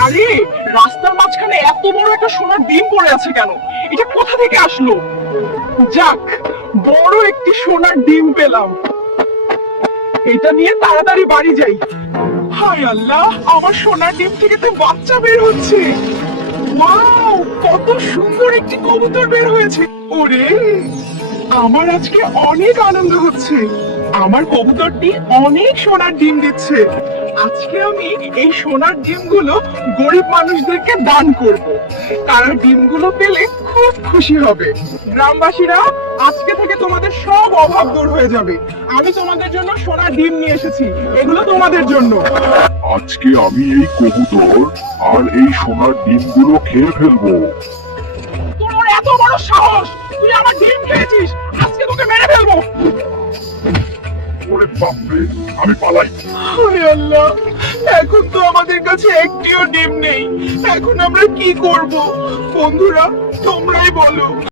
আরে, রাস্তার মাঝখানে এত বড় একটা সোনার ডিম পড়ে আছে কেন? এটা কোথা থেকে আসলো? যাক, বড় একটি সোনার ডিম পেলাম। এটা নিয়ে তাড়াতাড়ি বাড়ি যাই। হায় আল্লাহ, আমার সোনার ডিম থেকে তো বাচ্চা বের হচ্ছে। ওয়াও, কত সুন্দর একটি কবুতর বের হয়েছে। ওরে, আমার আজকে অনেক আনন্দ হচ্ছে। আমার কবুতরটি অনেক সোনার ডিম দিচ্ছে। আজকে আমি এই সোনার ডিমগুলো গরিব মানুষদেরকে দান করব। তারা ডিমগুলো পেলে খুব খুশি হবে। গ্রামবাসীরা, আজকে থেকে তোমাদের সব অভাব দূর হয়ে যাবে। আমি তোমাদের জন্য সোনার ডিম নিয়ে এসেছি, এগুলো তোমাদের জন্য। আজকে আমি এই কবুতর আর এই সোনার ডিমগুলো খেয়ে ফেলবো। তোর এত বড় সাহস, তুই আমার ডিম খেয়েছিস, আজকে তোকে মেরে ফেলবো। ওরে বাপরে, আমি পালাই। আরে আল্লাহ, এখন তো আমাদের কাছে একটিও ডিম নেই। এখন আমরা কি করব? বন্ধুরা, তোমরাই বলো।